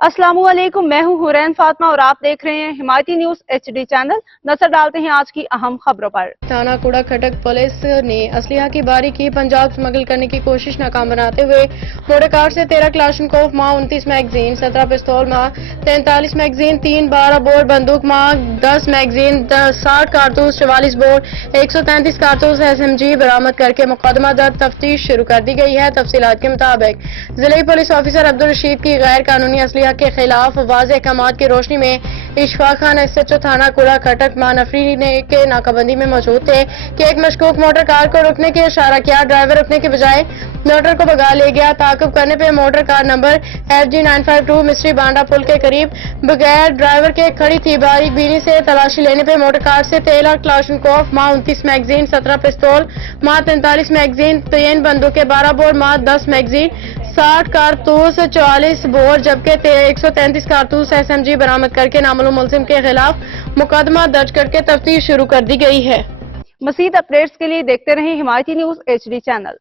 अस्सलामुअलैकुम, मैं हूं हुरैन फातिमा और आप देख रहे हैं हिमायती न्यूज HD चैनल। नजर डालते हैं आज की अहम खबरों पर। थाना कूड़ा खटक पुलिस ने असलिहा की बारी की पंजाब स्मगल करने की कोशिश नाकाम बनाते हुए मोटर कार से 13 क्लाशनकोफ माँ 29 मैगजीन, 17 पिस्तौल माँ 43 मैगजीन, 3 12 बोर बंदूक माँ 10 मैगजीन, 60 कारतूस, 44 बोर, 133 कारतूस SMG बरामद करके मुकदमा दर्ज तफ्तीश शुरू कर दी गई है। तफसीलात के मुताबिक जिले पुलिस ऑफिसर अब्दुल रशीद की गैर कानूनी असलिहा के खिलाफ वाज़ेह अहकामात की रोशनी में इशफाक खान SHO थाना कूड़ा खटक मां नफरी ने के नाकाबंदी में मौजूद थे कि एक मशकूक मोटर कार को रुकने के इशारा किया। ड्राइवर रुकने के बजाय मोटर को भगा ले गया। ताक़ुब करने पे मोटर कार नंबर FG 952 मिस्ट्री बांडा पुल के करीब बगैर ड्राइवर के खड़ी थी। बारीक बीनी से तलाशी लेने पे मोटर कार से 13 क्लाशनकोफ माँ 29 मैगजीन, 17 पिस्तौल माँ 43 मैगजीन, 3 बंदूकें 12 बोर माँ 10 मैगजीन, 60 कारतूस, 44 बोर जबकि 133 कारतूस SMG बरामद करके नामालूम मुलजिम के खिलाफ मुकदमा दर्ज करके तफ्तीश शुरू कर दी गई है। मज़ीद अपडेट्स के लिए देखते रहें हिमायती न्यूज HD चैनल।